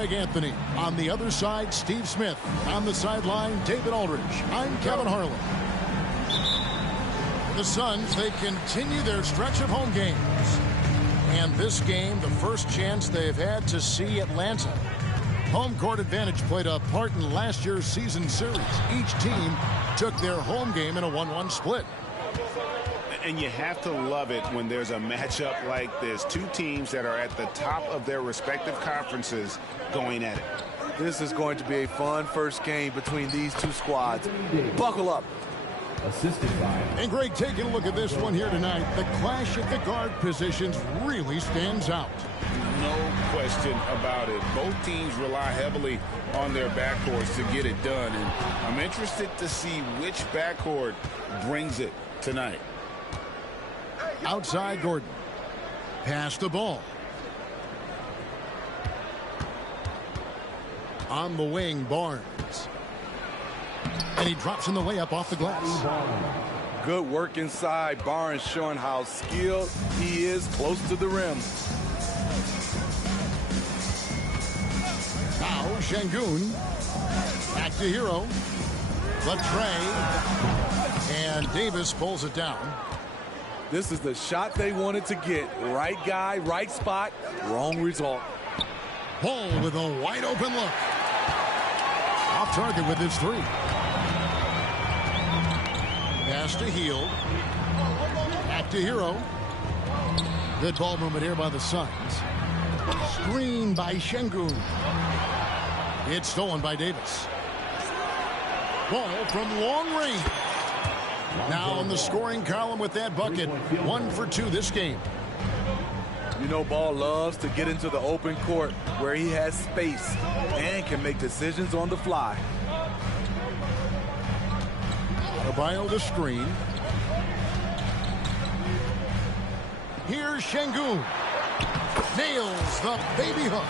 Craig Anthony. On the other side, Steve Smith. On the sideline, David Aldridge. I'm Kevin Harlan. The Suns, they continue their stretch of home games. And this game, the first chance they've had to see Atlanta. Home court advantage played a part in last year's season series. Each team took their home game in a 1-1 split. And you have to love it when there's a matchup like this. Two teams that are at the top of their respective conferences going at it. This is going to be a fun first game between these two squads. Buckle up. Assisted by. And Greg, taking a look at this one here tonight, the clash at the guard positions really stands out. No question about it. Both teams rely heavily on their backcourts to get it done. And I'm interested to see which backcourt brings it tonight. Outside Gordon. Pass the ball. On the wing, Barnes. And he drops in the layup off the glass. Good work inside. Barnes showing how skilled he is close to the rim. Now Şengün. Back to Hero. The tray. And Davis pulls it down. This is the shot they wanted to get. Right guy, right spot, wrong result. Ball with a wide open look. Off target with his three. Pass to Hield. Back to Hero. Good ball movement here by the Suns. Screen by Şengün. It's stolen by Davis. Ball from long range. Now on the scoring column with that bucket. 1 for 2 this game. You know, Ball loves to get into the open court where he has space and can make decisions on the fly. Adebayo the screen. Here's Şengün. Nails the baby hook.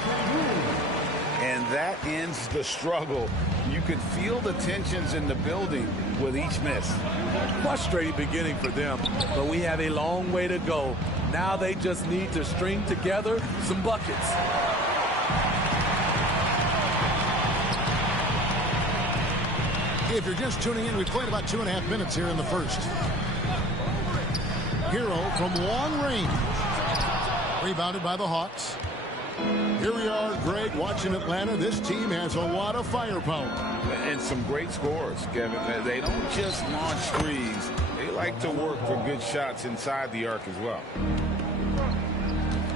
And that ends the struggle. You could feel the tensions in the building with each miss. Frustrating beginning for them, but we have a long way to go. Now they just need to string together some buckets. If you're just tuning in, we've played about 2.5 minutes here in the first. Hero from long range. Rebounded by the Hawks. Here we are, Greg, watching Atlanta. This team has a lot of firepower. And some great scores, Kevin. They don't just launch threes. They like to work for good shots inside the arc as well.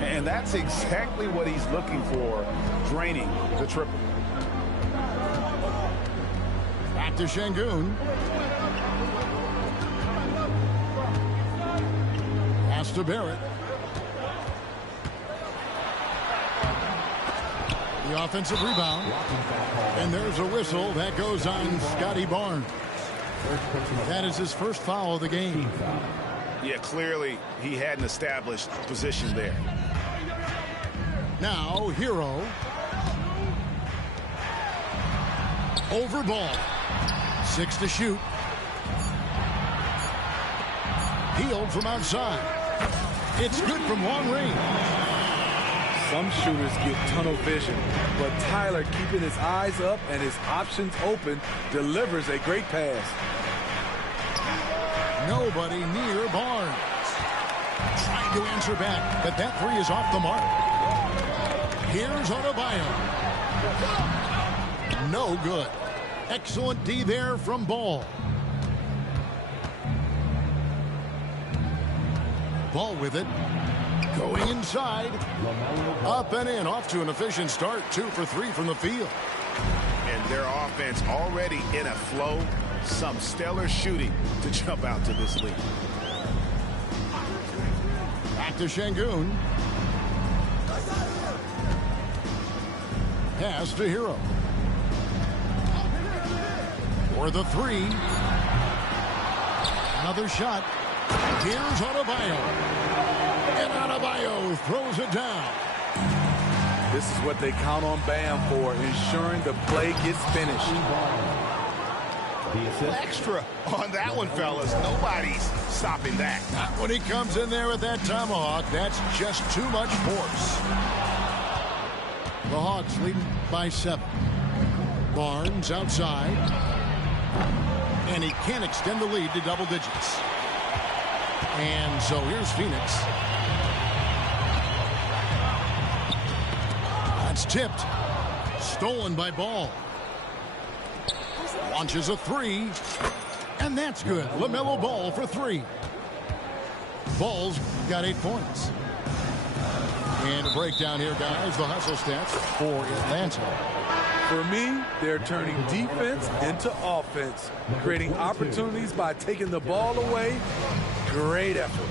And that's exactly what he's looking for, draining the triple. Back to Şengün. Pass to Barrett. The offensive rebound. And there's a whistle that goes on Scotty Barnes. That is his first foul of the game. Yeah, clearly he had an established position there. Now, Hero. Over ball. 6 to shoot. Hield from outside. It's good from long range. Some shooters get tunnel vision, but Tyler, keeping his eyes up and his options open, delivers a great pass. Nobody near Barnes. Trying to answer back, but that three is off the mark. Here's Adebayo. No good. Excellent D there from Ball. Ball with it. Going inside. Up and in. Off to an efficient start. 2 for 3 from the field. And their offense already in a flow. Some stellar shooting to jump out to this lead. Back to Şengün. Pass to Hero. For the three. Another shot. Here's Adebayo. And Adebayo throws it down. This is what they count on Bam for, ensuring the play gets finished. Extra on that one, fellas. Nobody's stopping that. Not when he comes in there with that tomahawk. That's just too much force. The Hawks leading by 7. Barnes outside. And he can't extend the lead to double digits. And so here's Phoenix. That's tipped. Stolen by Ball. Launches a 3. And that's good. LaMelo Ball for 3. Ball's got 8 points. And a breakdown here, guys. The hustle stats for Atlanta. For me, they're turning defense into offense, creating opportunities by taking the ball away. Great effort.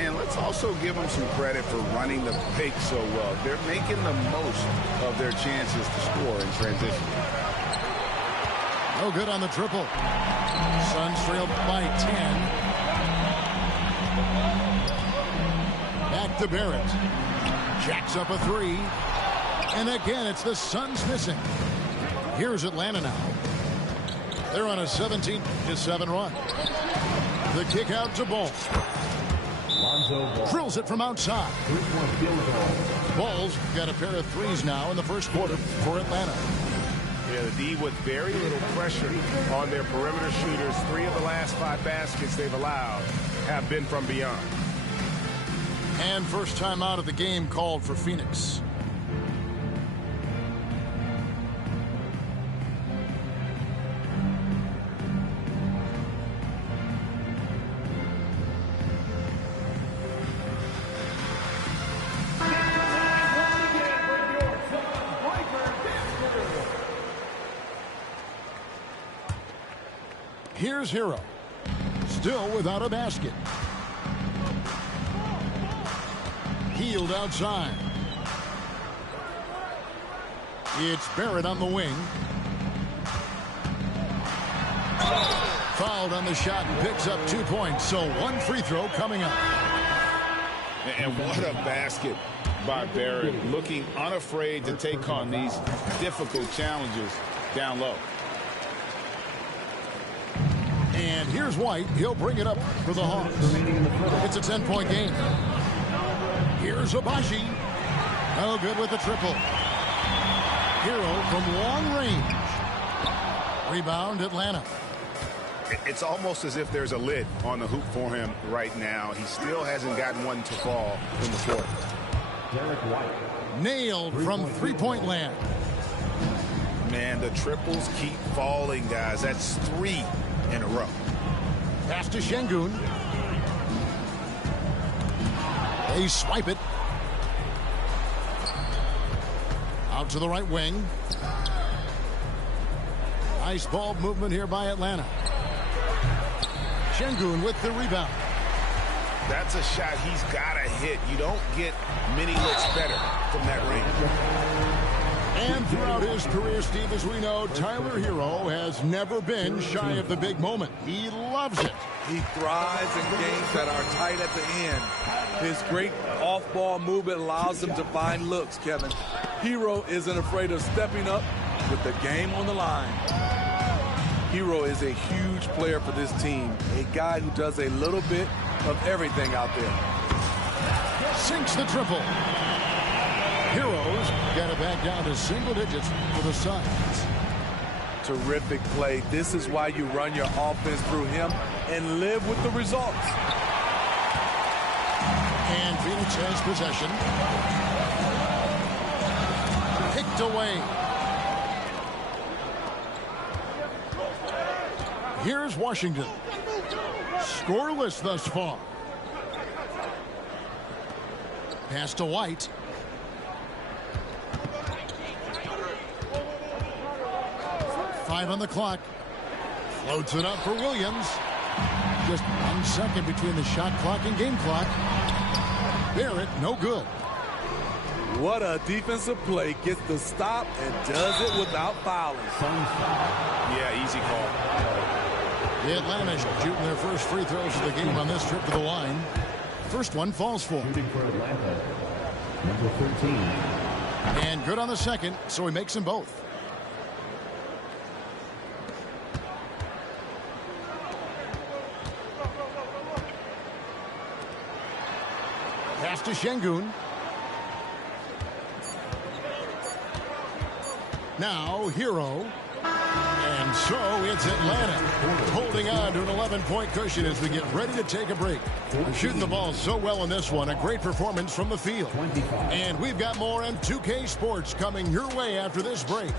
And let's also give them some credit for running the pick so well. They're making the most of their chances to score in transition. No good on the triple. Suns trailed by 10. Back to Barrett. Jacks up a 3. And again, it's the Suns missing. Here's Atlanta now. They're on a 17-7 run. The kick out to Ball. Drills it from outside. Ball's got a pair of 3s now in the first quarter for Atlanta. Yeah, the D with very little pressure on their perimeter shooters. 3 of the last 5 baskets they've allowed have been from beyond. And first time out of the game called for Phoenix. Here's Hero. Still without a basket. Healed outside. It's Barrett on the wing. Fouled on the shot and picks up 2 points. So 1 free throw coming up. And what a basket by Barrett. Looking unafraid to take on these difficult challenges down low. And here's White. He'll bring it up for the Hawks. It's a 10-point game. Here's Abaji. No good with the triple. Hero from long range. Rebound, Atlanta. It's almost as if there's a lid on the hoop for him right now. He still hasn't gotten one to fall in the fourth. Nailed from three-point land. Man, the triples keep falling, guys. That's 3 in a row. Pass to Şengün. They swipe it. Out to the right wing. Nice ball movement here by Atlanta. Şengün with the rebound. That's a shot he's got to hit. You don't get many looks better from that range. And throughout his career, Steve, as we know, Tyler Hero has never been shy of the big moment. He loves it. He thrives in games that are tight at the end. His great off-ball movement allows him to find looks, Kevin. Hero isn't afraid of stepping up with the game on the line. Hero is a huge player for this team, a guy who does a little bit of everything out there. Sinks the triple. Heroes got it back down to single digits for the Suns. Terrific play. This is why you run your offense through him and live with the results. And Phoenix has possession. Picked away. Here's Washington. Scoreless thus far. Pass to White. Five on the clock. Floats it up for Williams. Just 1 second between the shot clock and game clock. Barrett, no good. What a defensive play. Gets the stop and does it without fouling. Yeah, easy call. The Atlanta shooting their first free throws of the game on this trip to the line. First one falls for. Shooting for Atlanta, number 13. And good on the second, so he makes them both. Pass to Şengün. Now, Hero. And so it's Atlanta holding on to an 11-point cushion as we get ready to take a break. They're shooting the ball so well in this one. A great performance from the field. And we've got more M2K Sports coming your way after this break.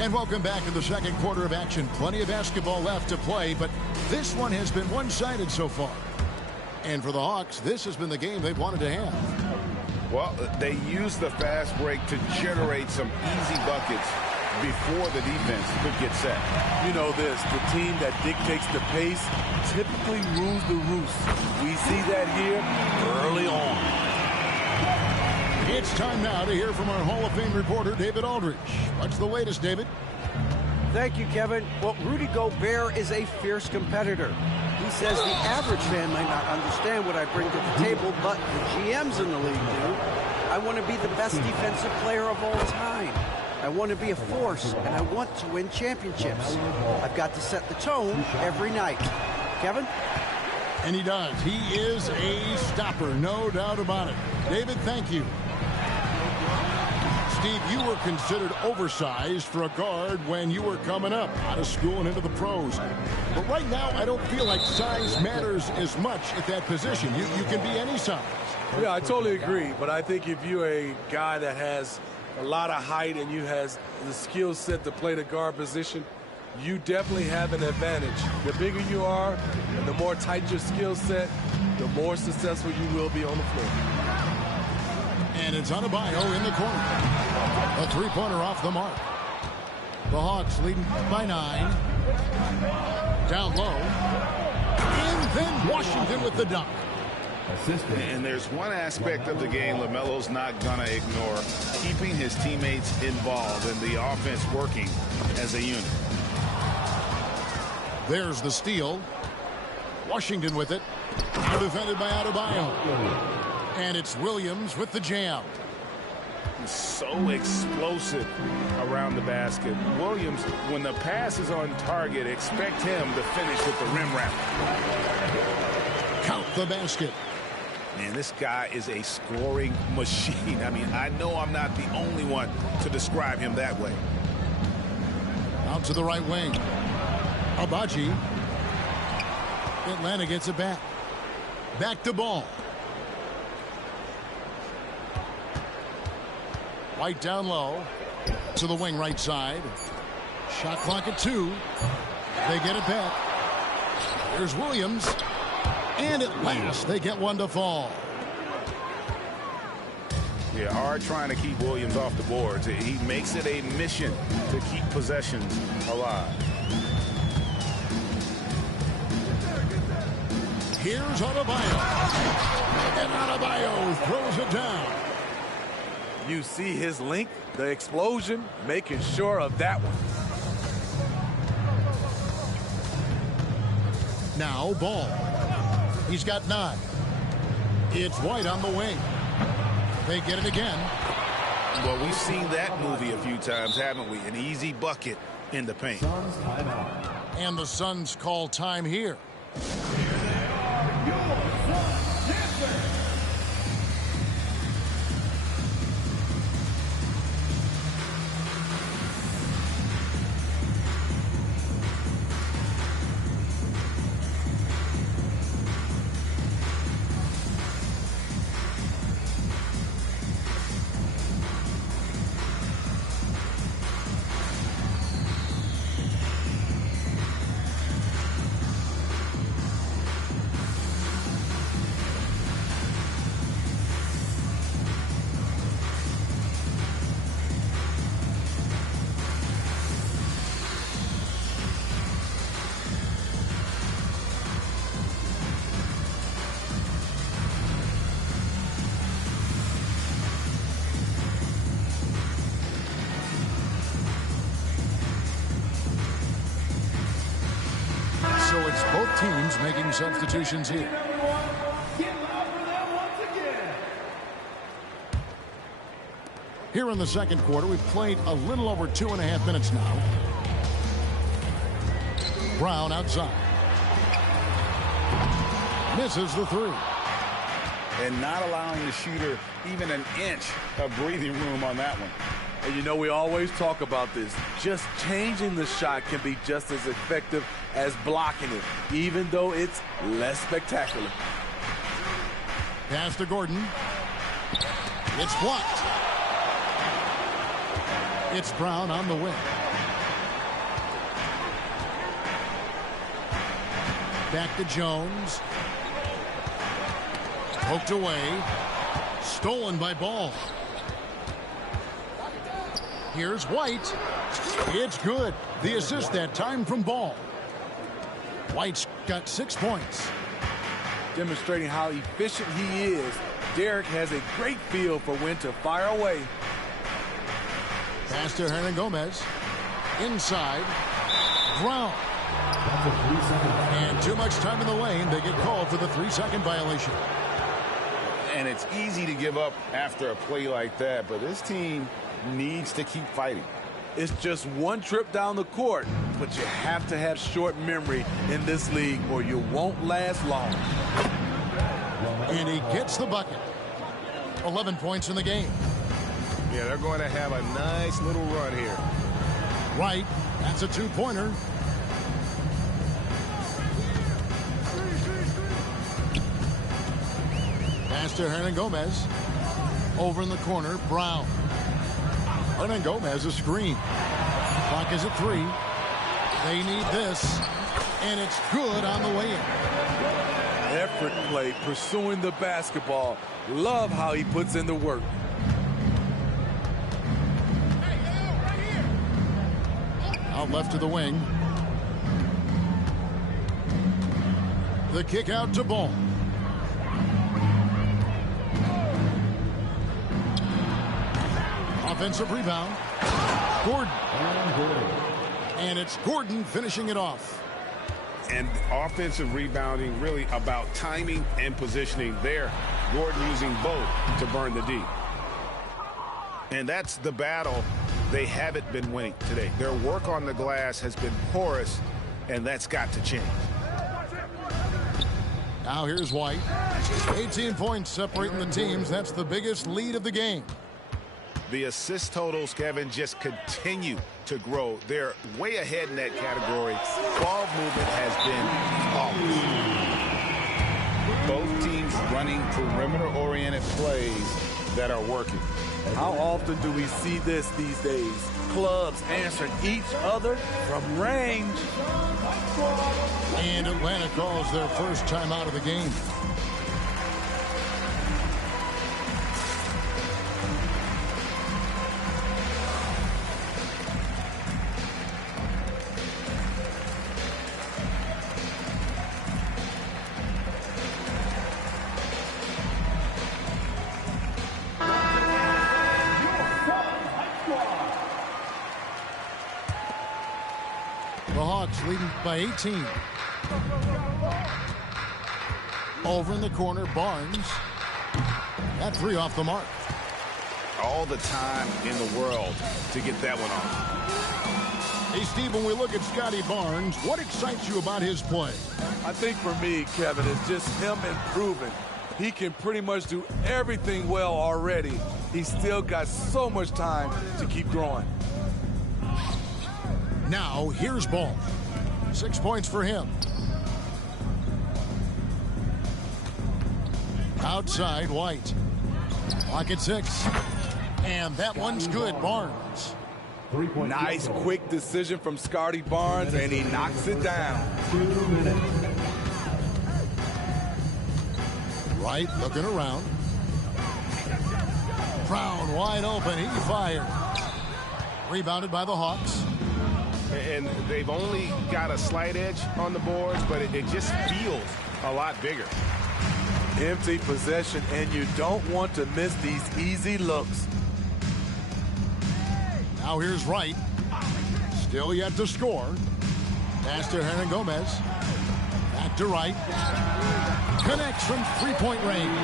And welcome back to the second quarter of action. Plenty of basketball left to play, but this one has been one-sided so far. And for the Hawks, this has been the game they've wanted to have. Well, they used the fast break to generate some easy buckets before the defense could get set. You know this, the team that dictates the pace typically rules the roost. We see that here early on. It's time now to hear from our Hall of Fame reporter, David Aldridge. What's the latest, David? Thank you, Kevin. Well, Rudy Gobert is a fierce competitor. He says the average fan might not understand what I bring to the table, but the GMs in the league do. I want to be the best defensive player of all time. I want to be a force, and I want to win championships. I've got to set the tone every night. Kevin? And he does. He is a stopper, no doubt about it. David, thank you. Steve, you were considered oversized for a guard when you were coming up out of school and into the pros. But right now, I don't feel like size matters as much at that position. You can be any size. Yeah, I totally agree. But I think if you're a guy that has a lot of height and you has the skill set to play the guard position, you definitely have an advantage. The bigger you are and the more tight your skill set, the more successful you will be on the floor. And it's Adebayo in the corner. A three-pointer off the mark. The Hawks leading by 9. Down low. And then Washington with the dunk. And there's one aspect of the game LaMelo's not going to ignore, keeping his teammates involved and the offense working as a unit. There's the steal. Washington with it. Defended by Adebayo. And it's Williams with the jam. He's so explosive around the basket. Williams, when the pass is on target, expect him to finish with the rim wrap. Count the basket. Man, this guy is a scoring machine. I mean, I know I'm not the only one to describe him that way. Out to the right wing. Abaji. Atlanta gets it back. Back to ball. White down low. To the wing right side. Shot clock at 2. They get it back. Here's Williams. And at last, they get one to fall. Yeah, hard trying to keep Williams off the boards. He makes it a mission to keep possessions alive. Here's Adebayo. And Adebayo throws it down. You see his length, the explosion, making sure of that one. Now Ball. He's got 9. It's White on the wing. They get it again. Well, we've seen that movie a few times, haven't we? An easy bucket in the paint. And the Suns call time here. So it's both teams making substitutions here. Here in the second quarter, we've played a little over 2.5 minutes now. Brown outside. Misses the three. And not allowing the shooter even an inch of breathing room on that one. And you know, we always talk about this. Just changing the shot can be just as effective as blocking it, even though it's less spectacular. Pass to Gordon. It's blocked. It's Brown on the wing. Back to Jones. Poked away. Stolen by Ball. Here's White. It's good. The assist that time from Ball. White's got 6 points. Demonstrating how efficient he is, Derek has a great feel for when to fire away. Pass to Hernangomez. Inside. Brown. And too much time in the lane. They get called for the 3-second violation. And it's easy to give up after a play like that, but this team needs to keep fighting. It's just one trip down the court, but you have to have short memory in this league or you won't last long. And he gets the bucket. 11 points in the game. Yeah, they're going to have a nice little run here. Right. That's a 2-pointer. Pass to Hernangomez. Over in the corner, Brown. Hernangomez a screen. Clock is at 3. They need this. And it's good on the way in. Effort play, pursuing the basketball. Love how he puts in the work. Out left to the wing. The kick out to Ball. Offensive rebound. Gordon. And it's Gordon finishing it off. And offensive rebounding really about timing and positioning there. Gordon using both to burn the D. And that's the battle they haven't been winning today. Their work on the glass has been porous, and that's got to change. Now here's White. 18 points separating the teams. That's the biggest lead of the game. The assist totals, Kevin, just continue to grow. They're way ahead in that category. Ball movement has been flawless. Both teams running perimeter-oriented plays that are working. How often do we see this these days? Clubs answering each other from range. And Atlanta calls their first time out of the game. The Hawks leading by 18. Over in the corner, Barnes. That 3 off the mark. All the time in the world to get that one off. Hey, Steve, when we look at Scotty Barnes, what excites you about his play? I think for me, Kevin, it's just him improving. He can pretty much do everything well already. He's still got so much time to keep growing. Now, here's Ball. 6 points for him. Outside, White. Clock at 6. And that one's good, Barnes. Nice, quick decision from Scotty Barnes, and he knocks it down. 2 minutes. Right, looking around. Brown wide open. He fired. Rebounded by the Hawks. And they've only got a slight edge on the boards, but it just feels a lot bigger. Empty possession, and you don't want to miss these easy looks. Now here's Wright. Still yet to score. Pass to Hernangomez. Back to Wright. Connects from three-point range.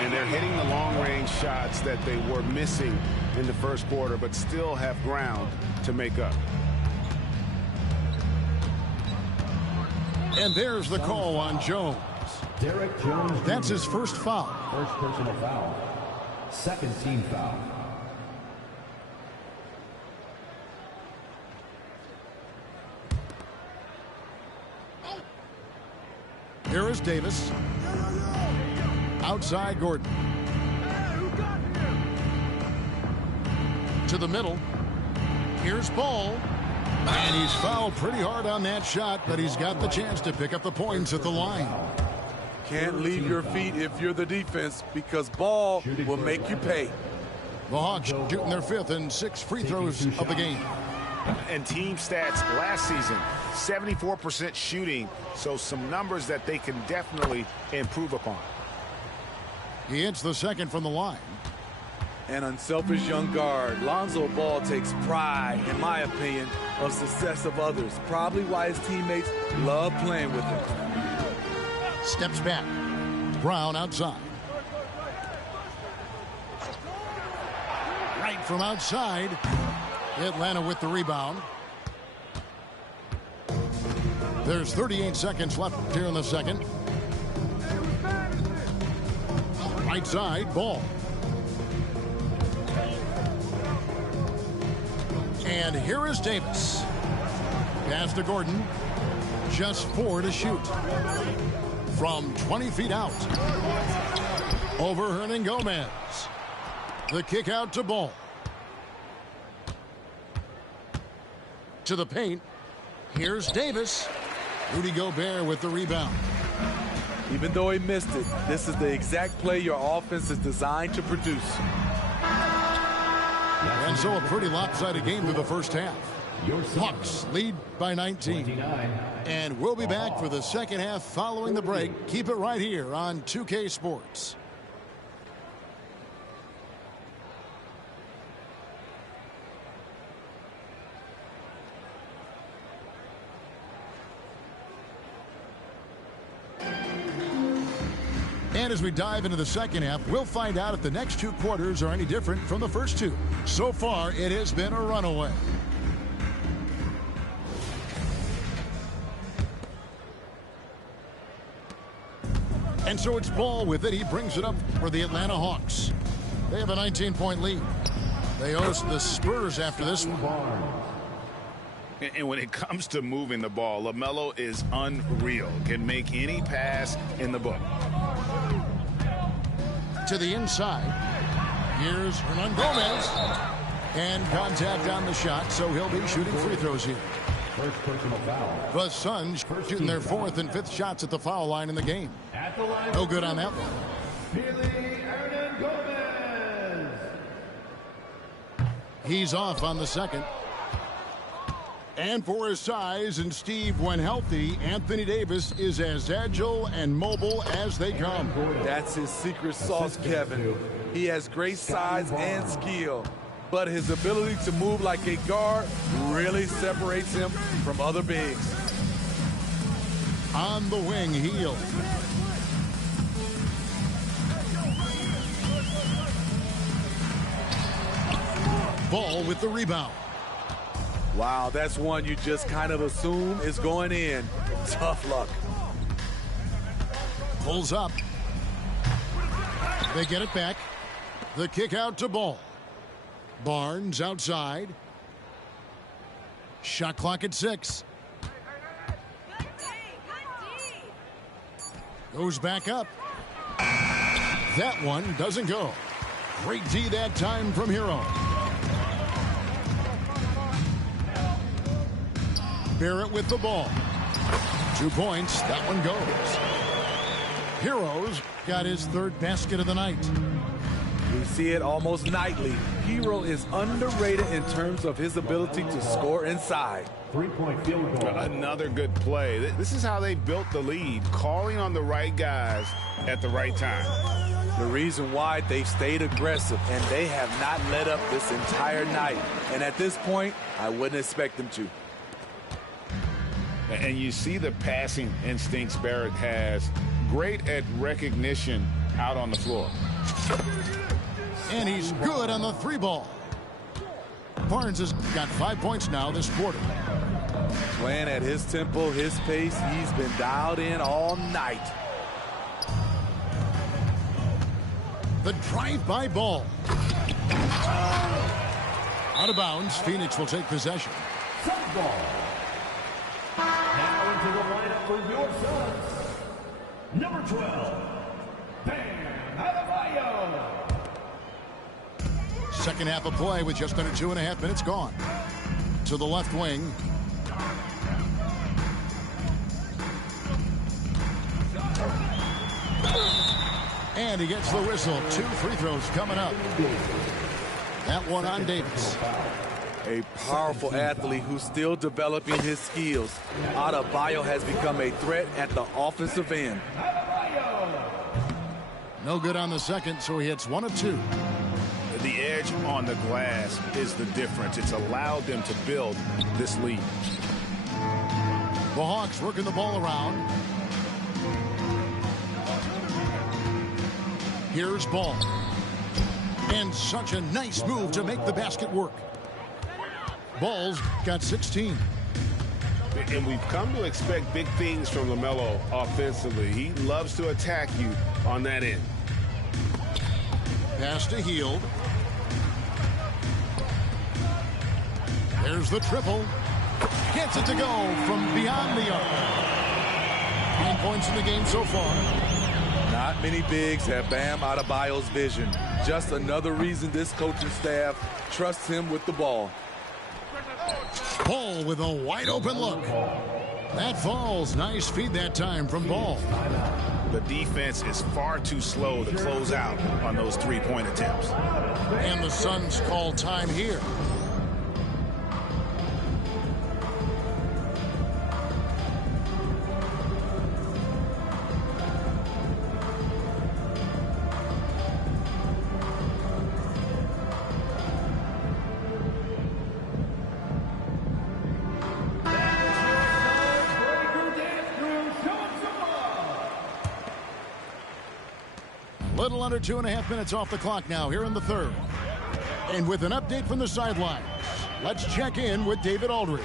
And they're hitting the long-range shots that they were missing in the first quarter, but still have ground to make up. And there's the call on Jones. Derek Jones Jr. That's his first foul. First personal foul. Second team foul. Here is Davis. Outside Gordon. To the middle. Here's Ball. And he's fouled pretty hard on that shot, but he's got the chance to pick up the points at the line. Can't leave your feet if you're the defense, because Ball will make you pay. The Hawks shooting their 5th and 6th free throws of the game. And team stats last season, 74% shooting, so some numbers that they can definitely improve upon. He hits the second from the line. An unselfish young guard. Lonzo Ball takes pride, in my opinion, of success of others. Probably why his teammates love playing with him. Steps back. Brown outside. Right from outside. Atlanta with the rebound. There's 38 seconds left here in the second. Right side, Ball. And here is Davis. Pass to Gordon. Just 4 to shoot. From 20 feet out. Over Hernan Gomez. The kick out to Ball. To the paint. Here's Davis. Rudy Gobert with the rebound. Even though he missed it, this is the exact play your offense is designed to produce. And so a pretty lopsided game through the first half. Hawks lead by 19. And we'll be back for the second half following the break. Keep it right here on 2K Sports. And as we dive into the second half, we'll find out if the next 2 quarters are any different from the first 2. So far, it has been a runaway. And so it's Ball with it. He brings it up for the Atlanta Hawks. They have a 19-point lead. They host the Spurs after this one. And when it comes to moving the ball, LaMelo is unreal. Can make any pass in the book. To the inside. Here's Hernan Gomez. And contact on the shot, so he'll be shooting free throws here. First personal foul. The Suns shooting their 4th and 5th shots at the foul line in the game. No good on that one. Hernan Gomez. He's off on the second. And for his size, and Steve, when healthy, Anthony Davis is as agile and mobile as they come. That's his secret sauce, Kevin. He has great size and skill, but his ability to move like a guard really separates him from other bigs. On the wing, Hield. Ball with the rebound. Wow, that's one you just kind of assume is going in. Tough luck. Pulls up. They get it back. The kick out to Ball. Barnes outside. Shot clock at 6. Goes back up. That one doesn't go. Great D that time from Hero. Barrett with the ball. 2 points. That one goes. Hero's got his 3rd basket of the night. We see it almost nightly. Hero is underrated in terms of his ability to score inside. 3-point field goal. Another good play. This is how they built the lead, calling on the right guys at the right time. The reason why they've stayed aggressive, and they have not let up this entire night. And at this point, I wouldn't expect them to. And you see the passing instincts Barrett has. Great at recognition out on the floor. And he's good on the 3 ball. Barnes has got 5 points now this quarter. Playing at his tempo, his pace. He's been dialed in all night. The drive-by ball. Out of bounds. Phoenix will take possession. Ball. Now into the lineup for your Suns. Number 12, Bam Adebayo. Second half of play with just under 2.5 minutes gone. To the left wing. And he gets the whistle. 2 free throws coming up. That one on Davis. A powerful athlete who's still developing his skills. Adebayo has become a threat at the offensive end. No good on the second, so he hits 1 of 2. The edge on the glass is the difference. It's allowed them to build this lead. The Hawks working the ball around. Here's Ball. And such a nice move to make the basket work. Ball's got 16. And we've come to expect big things from LaMelo offensively. He loves to attack you on that end. Pass to Hield. There's the triple. Gets it to go from beyond the arc. 9 points in the game so far. Not many bigs have Bam Adebayo's vision. Just another reason this coaching staff trusts him with the ball. Ball with a wide open look. That falls. Nice feed that time from Ball. The defense is far too slow to close out on those three-point attempts. And the Suns call time here. Little under 2.5 minutes off the clock now here in the third. And with an update from the sidelines, let's check in with David Aldridge.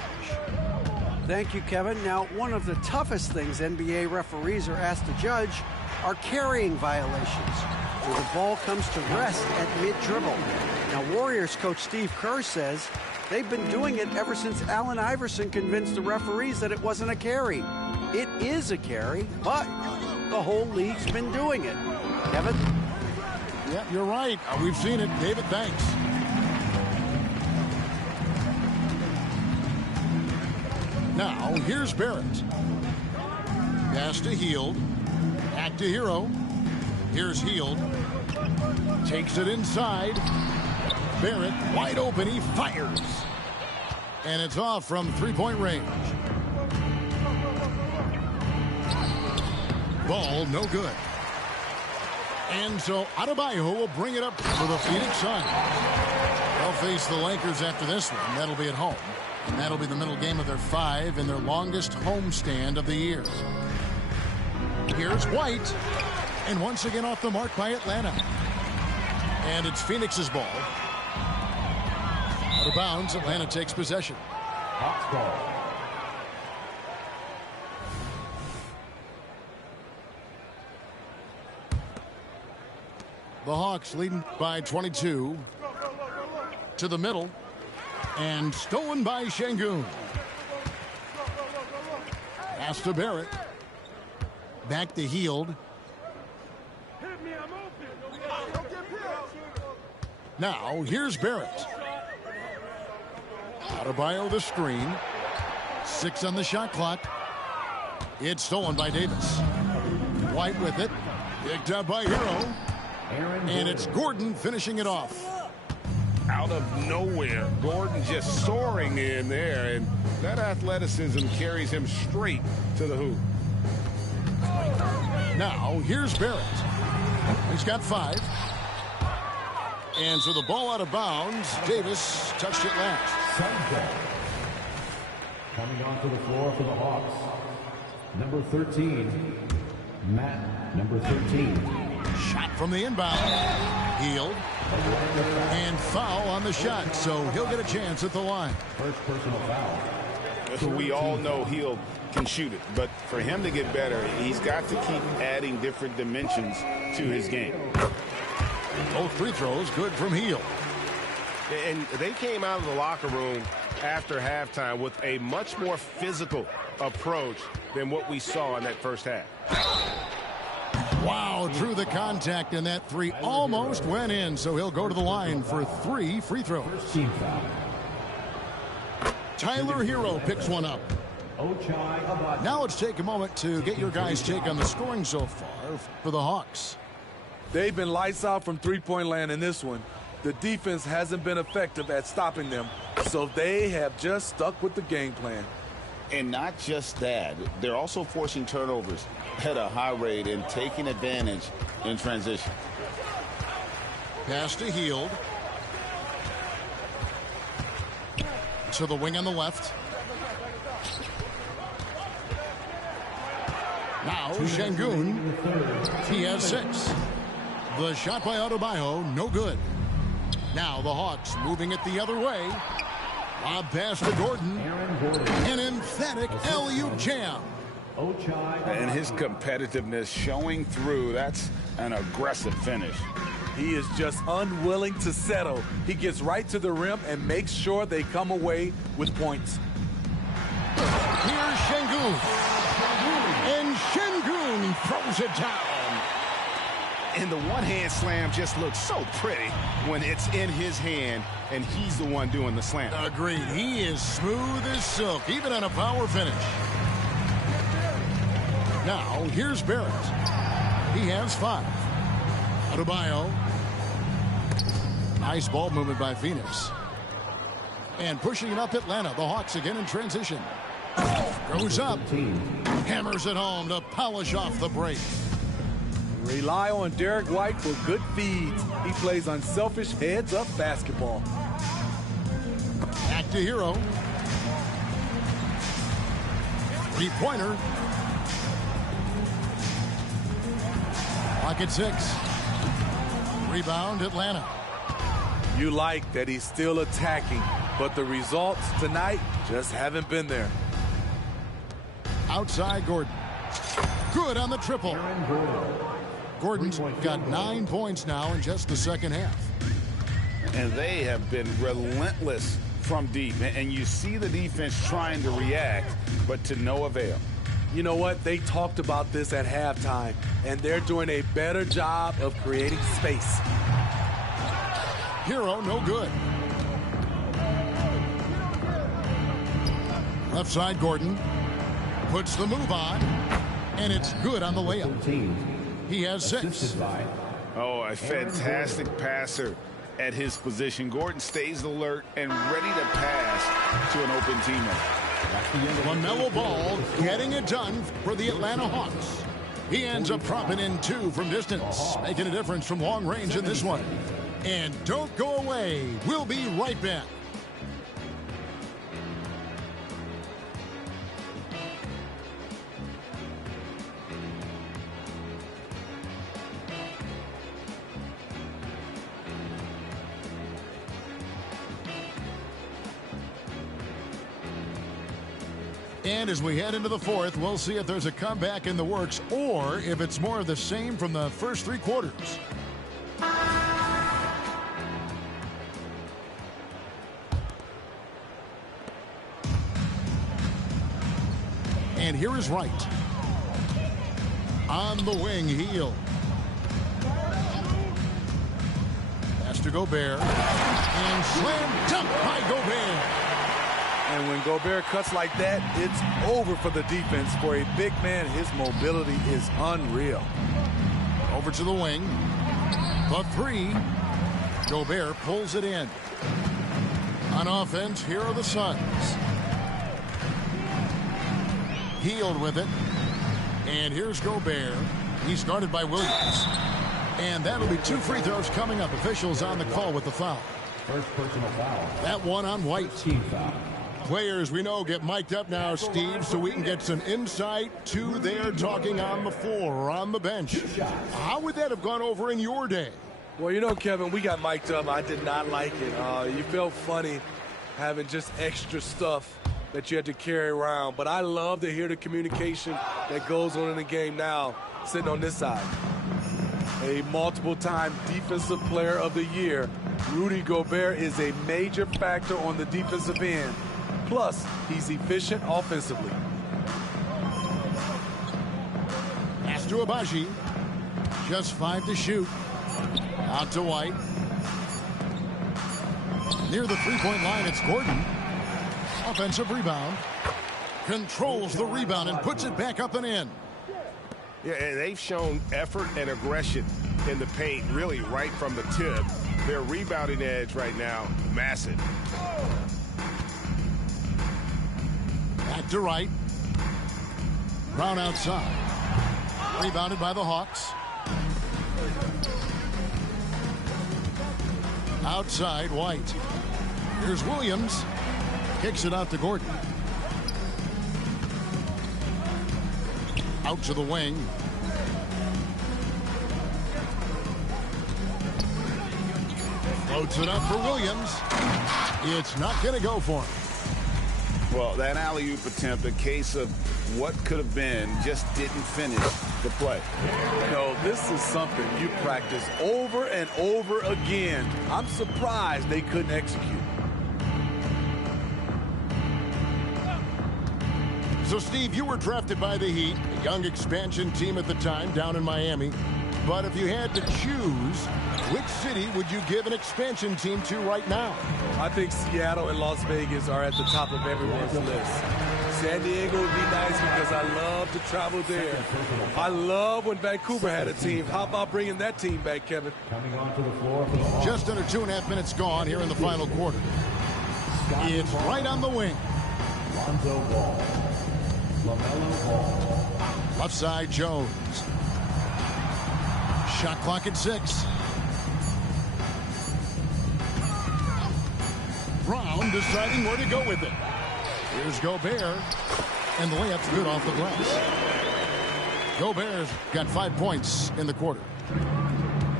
Thank you, Kevin. Now, one of the toughest things NBA referees are asked to judge are carrying violations, where the ball comes to rest at mid-dribble. Now, Warriors coach Steve Kerr says they've been doing it ever since Allen Iverson convinced the referees that it wasn't a carry. It is a carry, but the whole league's been doing it. Kevin? Yeah, you're right. We've seen it. David, thanks. Now, here's Barrett. Pass to Hield. Back to Hero. Here's Hield. Takes it inside. Barrett wide open. He fires. And it's off from three-point range. Ball no good. And so Adebayo will bring it up for the Phoenix Suns. They'll face the Lakers after this one. That'll be at home. And that'll be the middle game of their 5 and their longest homestand of the year. Here's White. And once again off the mark by Atlanta. And it's Phoenix's ball. Out of bounds, Atlanta takes possession. Hawks ball. The Hawks leading by 22. To the middle. And stolen by Şengün. Pass to Barrett. Back to Hield. Now, here's Barrett. Adebayo the screen. 6 on the shot clock. It's stolen by Davis. White with it. Picked up by Hero. And it's Gordon finishing it off. Out of nowhere, Gordon just soaring in there, and that athleticism carries him straight to the hoop. Now, here's Barrett. He's got 5. And so the ball out of bounds. Davis touched it last. Coming onto the floor for the Hawks, number 13, Matt, number 13. Shot from the inbound. Hield. And foul on the shot, so he'll get a chance at the line. First personal foul. we all know Hield can shoot it. But for him to get better, he's got to keep adding different dimensions to his game. Both free throws good from Hield. And they came out of the locker room after halftime with a much more physical approach than what we saw in that first half. Wow, drew the contact, and that three almost went in, so he'll go to the line for 3 free throws. Tyler Hero picks one up. Now let's take a moment to get your guys' take on the scoring so far for the Hawks. They've been lights out from three-point land in this one. The defense hasn't been effective at stopping them, so they have just stuck with the game plan. And not just that, they're also forcing turnovers at a high rate and taking advantage in transition. Pass to Hield. To the wing on the left. Now Şengün. He has 6. The shot by Adebayo, no good. Now the Hawks moving it the other way. Lob pass to Gordon. An emphatic alley-oop jam. And his competitiveness showing through. That's an aggressive finish. He is just unwilling to settle. He gets right to the rim and makes sure they come away with points. Here's Şengün. And Şengün throws it down. And the one-hand slam just looks so pretty when it's in his hand and he's the one doing the slam. Agreed. He is smooth as silk, even on a power finish. Now, here's Barrett. He has 5. Adebayo. Nice ball movement by Phoenix. And pushing it up Atlanta. The Hawks again in transition. Goes up. Hammers it home to polish off the break. Rely on Derek White for good feeds. He plays unselfish heads-up basketball. Back to Hero. 3-pointer. Pocket 6. Rebound Atlanta. You like that he's still attacking, but the results tonight just haven't been there. Outside Gordon. Good on the triple. Gordon's got 9 points now in just the second half. And they have been relentless from deep. And you see the defense trying to react, but to no avail. You know what? They talked about this at halftime, and they're doing a better job of creating space. Hero, no good. Left side, Gordon. Puts the move on, and it's good on the layup. He has 6. Oh, a fantastic passer at his position. Gordon stays alert and ready to pass to an open teammate. LaMelo Ball getting it done for the Atlanta Hawks. He ends up dropping in 2 from distance, making a difference from long range in this one. And don't go away. We'll be right back. And as we head into the 4th, we'll see if there's a comeback in the works or if it's more of the same from the first 3 quarters. And here is Wright. On the wing, Hield. Pass to Gobert. And slam dunk by Gobert. And when Gobert cuts like that, it's over for the defense. For a big man, his mobility is unreal. Over to the wing. The 3. Gobert pulls it in. On offense, here are the Suns. Hield with it. And here's Gobert. He's guarded by Williams. And that'll be 2 free throws coming up. Officials on the call with the foul. First personal foul. That one on White. Team foul. Players, we know, get mic'd up now, Steve, so we can get some insight to their talking on the floor or on the bench. How would that have gone over in your day? Well, you know, Kevin, we got mic'd up. I did not like it. You felt funny having just extra stuff that you had to carry around. But I love to hear the communication that goes on in the game now, sitting on this side. A multiple-time Defensive Player of the Year, Rudy Gobert is a major factor on the defensive end. Plus, he's efficient offensively. Pass to Abaji. Just 5 to shoot. Out to White. Near the three-point line, it's Gordon. Offensive rebound. Controls the rebound and puts it back up and in. Yeah, and they've shown effort and aggression in the paint, really right from the tip. Their rebounding edge right now, massive. Back to Wright. Brown outside. Rebounded by the Hawks. Outside, White. Here's Williams. Kicks it out to Gordon. Out to the wing. Floats it up for Williams. It's not going to go for him. Well, that alley-oop attempt, a case of what could have been, just didn't finish the play. You know, this is something you practice over and over again. I'm surprised they couldn't execute. So, Steve, you were drafted by the Heat, a young expansion team at the time down in Miami. But if you had to choose, which city would you give an expansion team to right now? I think Seattle and Las Vegas are at the top of everyone's list. San Diego would be nice because I love to travel there. I love when Vancouver had a team. How about bringing that team back, Kevin? Coming onto the floor for the Hawks. Just under 2.5 minutes gone here in the final quarter. It's right on the wing. Lonzo Ball. LaMelo Ball. Left side, Jones. Shot clock at 6. Brown deciding where to go with it. Here's Gobert. And the layup's good off the glass. Gobert's got 5 points in the quarter.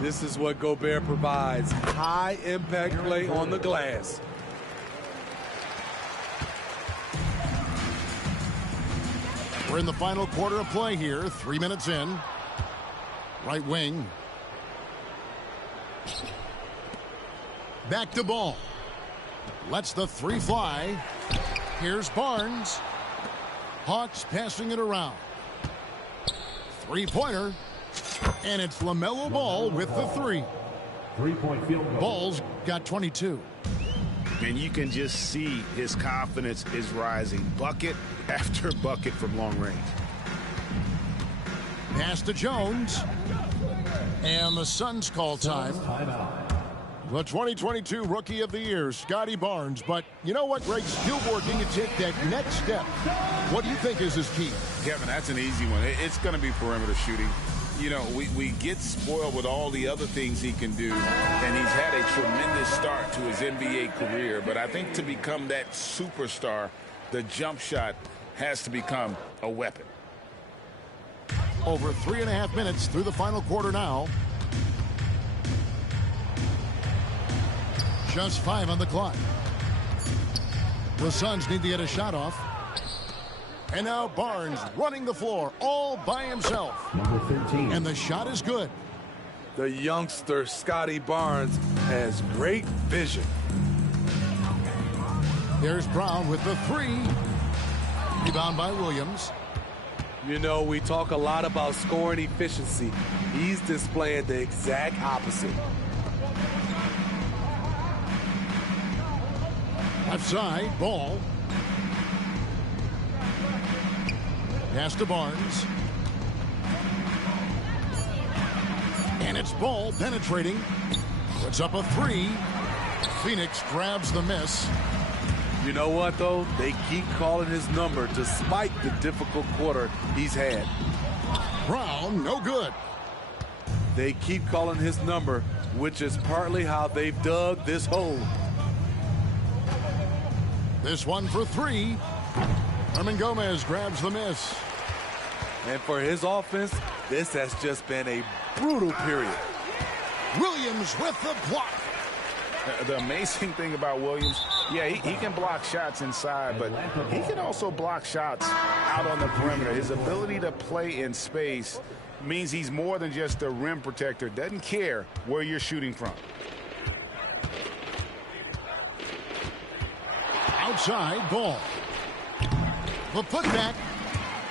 This is what Gobert provides. High impact play on the glass. We're in the final quarter of play here. 3 minutes in. Right wing. Back to Ball. Lets the 3 fly. Here's Barnes. Hawks passing it around. 3-pointer. And it's LaMelo Ball with the 3. 3-point field goal. Ball's got 22. And you can just see his confidence is rising. Bucket after bucket from long range. Pass to Jones. And the Suns call time. Timeout. The 2022 Rookie of the Year, Scotty Barnes. But you know what, Greg? Still working to take that next step. What do you think is his key? Kevin, that's an easy one. It's going to be perimeter shooting. You know, we get spoiled with all the other things he can do, and he's had a tremendous start to his NBA career. But I think to become that superstar, the jump shot has to become a weapon. Over 3.5 minutes through the final quarter now. Just 5 on the clock. The Suns need to get a shot off. And now Barnes running the floor all by himself. Number 13. And the shot is good. The youngster, Scotty Barnes, has great vision. There's Brown with the 3. Rebound by Williams. You know, we talk a lot about scoring efficiency. He's displaying the exact opposite. Left side, Ball. Pass to Barnes. And it's Ball penetrating. Puts up a 3. Phoenix grabs the miss. You know what, though? They keep calling his number despite the difficult quarter he's had. Brown, no good. They keep calling his number, which is partly how they've dug this hole. This one for 3. Herman Gomez grabs the miss. And for his offense, this has just been a brutal period. Williams with the block. The amazing thing about Williams, Yeah, he can block shots inside, but he can also block shots out on the perimeter. His ability to play in space means he's more than just a rim protector. Doesn't care where you're shooting from. Outside ball. The putback.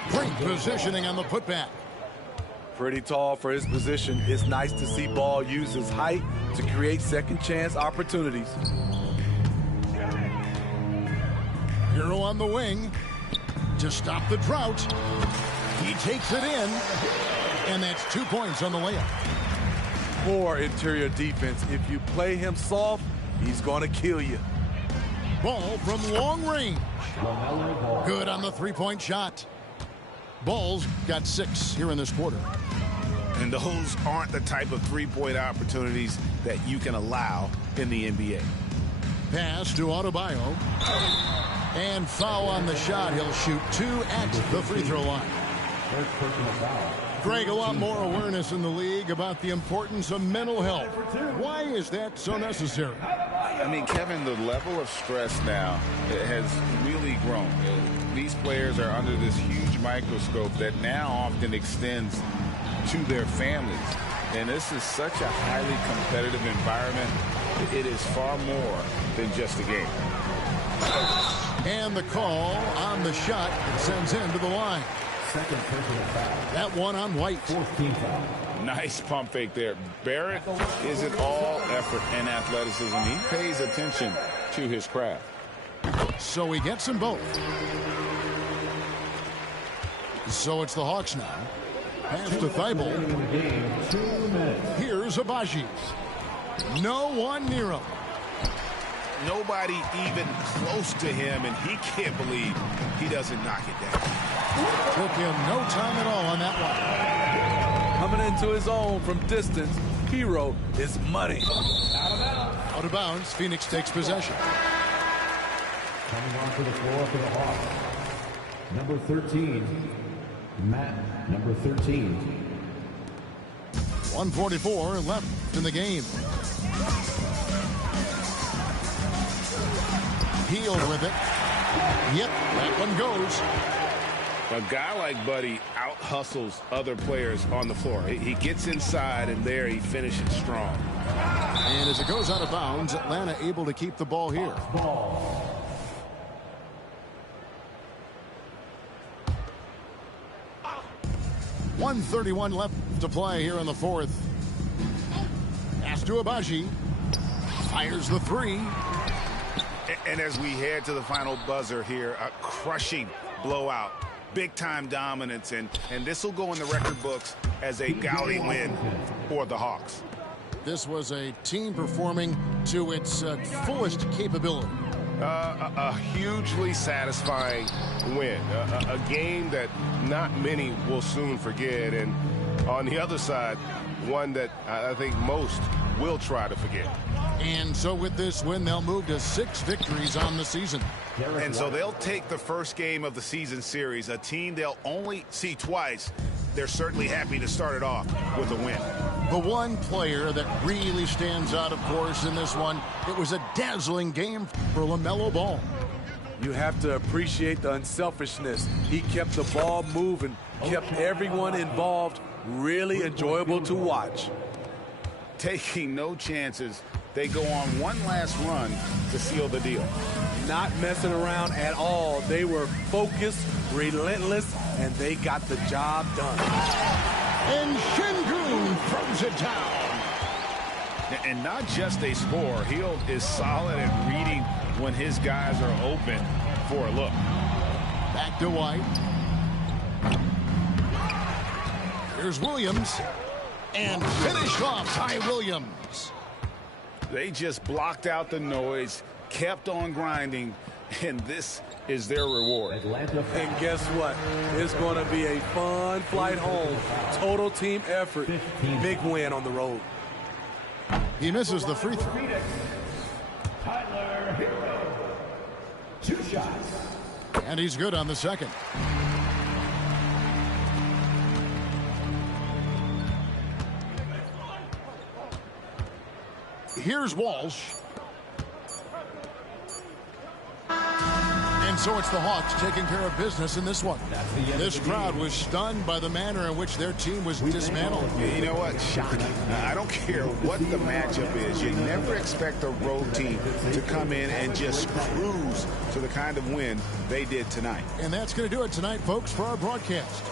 Great positioning on the putback. Pretty tall for his position. It's nice to see Ball use his height to create second chance opportunities. Hero on the wing to stop the drought. He takes it in, and that's 2 points on the layup. Poor interior defense. If you play him soft, he's going to kill you. Ball from long range. Good on the three-point shot. Ball's got 6 here in this quarter. And those aren't the type of three-point opportunities that you can allow in the NBA. Pass to Adebayo. And foul on the shot. He'll shoot 2 at the free throw line. Greg, a lot more awareness in the league about the importance of mental health. Why is that so necessary? I mean, Kevin, the level of stress now has really grown. These players are under this huge microscope that now often extends to their families. And this is such a highly competitive environment. It is far more than just a game. And the call on the shot that sends him to the line. Second personal foul. That one on White. 14th foul. Nice pump fake there. Barrett isn't all effort and athleticism. He pays attention to his craft. So he gets them both. So it's the Hawks now. Pass to Thibault. Here's Abaji. No one near him. Nobody even close to him, and he can't believe he doesn't knock it down. Took him no time at all on that one. Coming into his own from distance, Hero is money. Out of bounds, Phoenix takes possession. Coming onto the floor for the Hawks. Number 13, Matt, number 13. 1:44 left in the game. Heel with it. Yep, that one goes. A guy like Buddy out-hustles other players on the floor. He gets inside, and there he finishes strong. And as it goes out of bounds, Atlanta able to keep the ball here. 1:31 left to play here in the fourth. Pass to Abaji. Fires the three. And as we head to the final buzzer here, a crushing blowout. Big-time dominance, and this will go in the record books as a gaudy win for the Hawks. This was a team performing to its fullest capability. A hugely satisfying win. A game that not many will soon forget. And on the other side, one that I think most will try to forget. And so with this win, they'll move to 6 victories on the season. And so they'll take the first game of the season series, a team they'll only see twice. They're certainly happy to start it off with a win. The one player that really stands out, of course, in this one, it was a dazzling game for LaMelo Ball. You have to appreciate the unselfishness. He kept the ball moving, kept everyone involved really enjoyable to watch. Taking no chances, they go on one last run to seal the deal. Not messing around at all. They were focused, relentless, and they got the job done. And Şengün throws it down. And not just a score. Hield is solid at reading when his guys are open for a look. Back to White. Here's Williams. And finished off by Williams. They just blocked out the noise, kept on grinding, and this is their reward. And guess what? It's going to be a fun flight home. Total team effort. Big win on the road. He misses the free throw. Tyler Hero. 2 shots. And he's good on the second. Here's Walsh. so it's the Hawks taking care of business in this one. This crowd was stunned by the manner in which their team was dismantled. You know what? Shocking. I don't care what the matchup is. You never expect a road team to come in and just cruise to the kind of win they did tonight. And that's going to do it tonight, folks, for our broadcast.